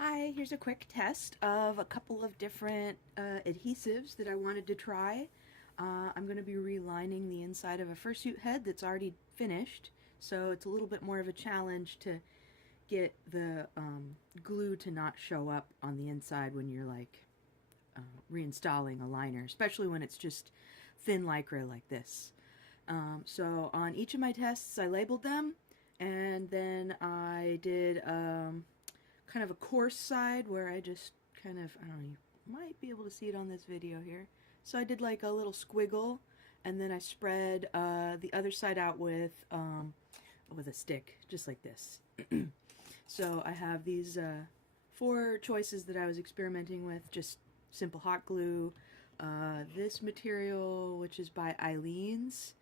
Hi, here's a quick test of a couple of different adhesives that I wanted to try. I'm going to be relining the inside of a fursuit head that's already finished, so it's a little bit more of a challenge to get the glue to not show up on the inside when you're reinstalling a liner, especially when it's just thin lycra like this. So on each of my tests I labeled them, and then I did kind of a coarse side where I just I don't know, you might be able to see it on this video here. So I did like a little squiggle, and then I spread the other side out with a stick, just like this. So I have these 4 choices that I was experimenting with, just simple hot glue, this material, which is by Eileen's.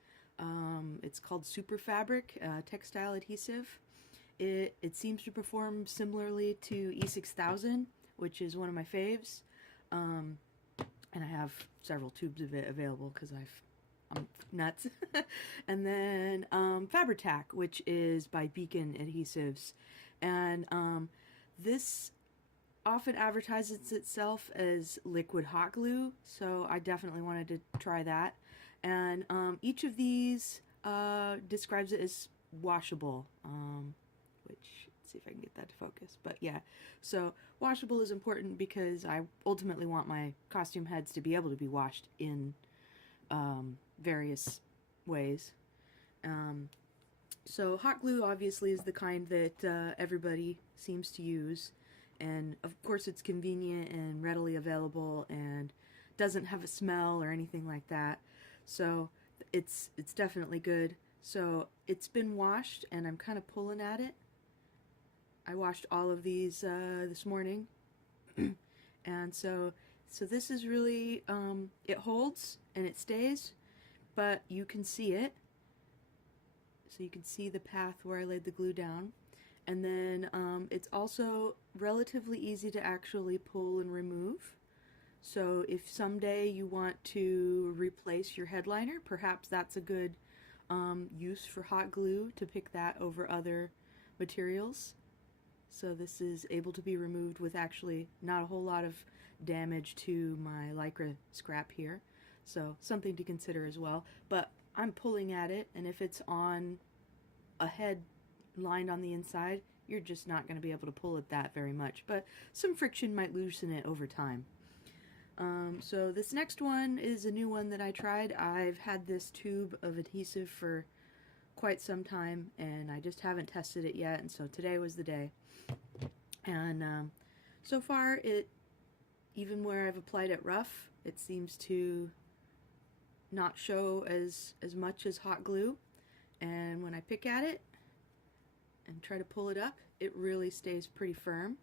It's called Super Fabric Textile Adhesive. It seems to perform similarly to E6000, which is one of my faves. And I have several tubes of it available because I'm nuts. And then Fabri Tack, which is by Beacon Adhesives. And this often advertises itself as liquid hot glue, so I definitely wanted to try that. And each of these describes it as washable, which, let's see if I can get that to focus. But yeah, so washable is important because I ultimately want my costume heads to be able to be washed in various ways. So hot glue obviously is the kind that everybody seems to use, and of course it's convenient and readily available and doesn't have a smell or anything like that, so it's definitely good. So it's been washed and I'm kind of pulling at it. I washed all of these this morning. And so this is really, it holds and it stays, but you can see it. So you can see the path where I laid the glue down. And then it's also relatively easy to actually pull and remove. So if someday you want to replace your headliner, perhaps that's a good use for hot glue, to pick that over other materials. So this is able to be removed with actually not a whole lot of damage to my lycra scrap here. So something to consider as well. But I'm pulling at it, and if it's on a head lined on the inside, you're just not going to be able to pull at that very much. But some friction might loosen it over time. So this next one is a new one that I tried. I've had this tube of adhesive for quite some time, and I just haven't tested it yet, and so today was the day. And so far, even where I've applied it rough, it seems to not show as much as hot glue. And when I pick at it and try to pull it up, it really stays pretty firm.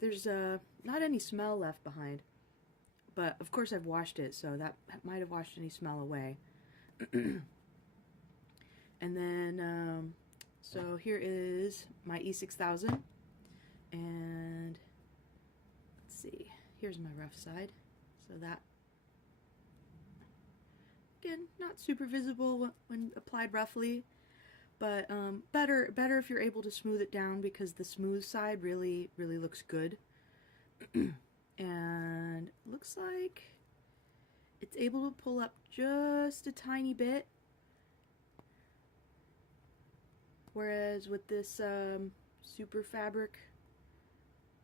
There's not any smell left behind, but of course I've washed it, so that might have washed any smell away. And then, so here is my E6000, and let's see, here's my rough side. So that, again, not super visible when applied roughly, but better if you're able to smooth it down, because the smooth side really looks good. And looks like it's able to pull up just a tiny bit. Whereas with this Super Fabric,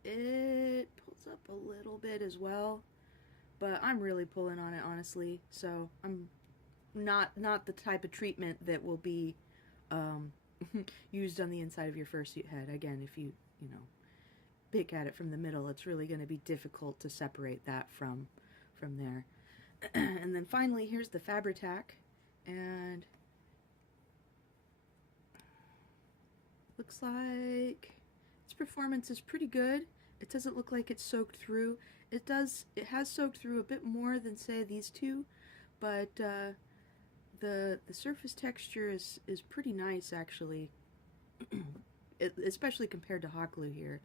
it pulls up a little bit as well, but I'm really pulling on it, honestly. So I'm not the type of treatment that will be used on the inside of your fursuit head. Again, if you pick at it from the middle, it's really going to be difficult to separate that from there. And then finally, here's the Fabri Tack, and looks like its performance is pretty good. It doesn't look like it's soaked through. It has soaked through a bit more than, say, these two, but the surface texture is pretty nice, actually. Especially compared to hot glue here.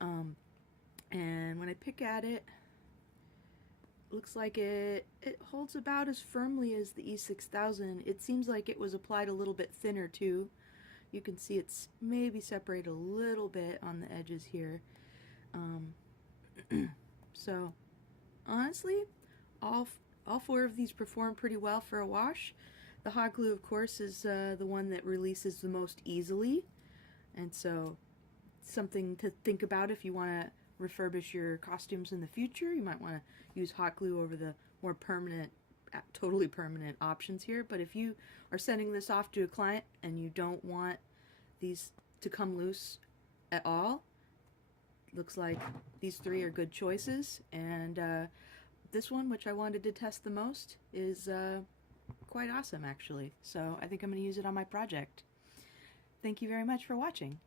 And when I pick at it, looks like it holds about as firmly as the E6000. It seems like it was applied a little bit thinner too, You can see it's maybe separated a little bit on the edges here. So honestly, all four of these perform pretty well for a wash. The hot glue, of course, is the one that releases the most easily, and so something to think about if you want to refurbish your costumes in the future. You might want to use hot glue over the more permanent, totally permanent options here. But if you are sending this off to a client and you don't want these to come loose at all, looks like these three are good choices. And this one, which I wanted to test the most, is quite awesome actually. So I think I'm going to use it on my project. Thank you very much for watching.